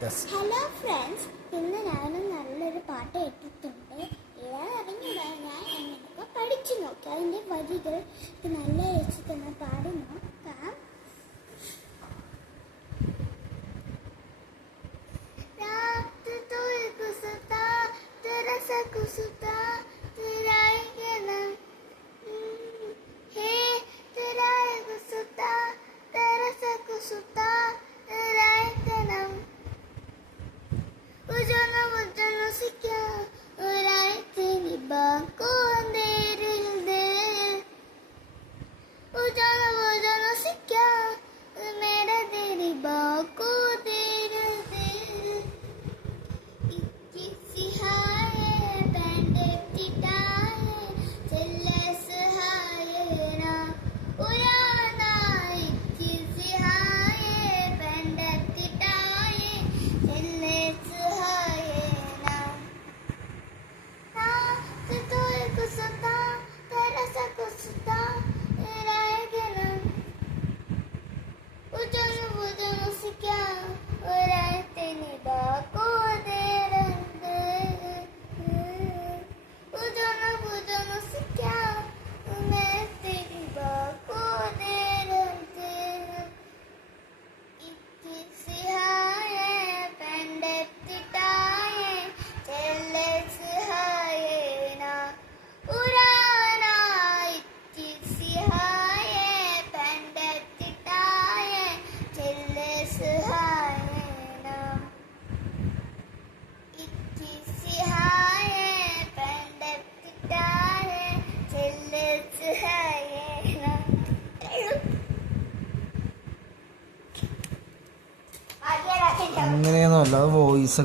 Hello friends, ഇന്ന് ഞാനും നല്ലൊരു പാട്ട് ഇട്ടിട്ടുണ്ട്. ഇതാറിഞ്ഞൂടാ, ഞാൻ എങ്ങനെയൊക്കെ പഠിച്ചു നോക്കി. അതിൻ്റെ വരികൾ നല്ല രസിക്കുന്ന പാടി നോക്കാം. അങ്ങനെയൊന്നുമല്ല, അത് വോയിസ്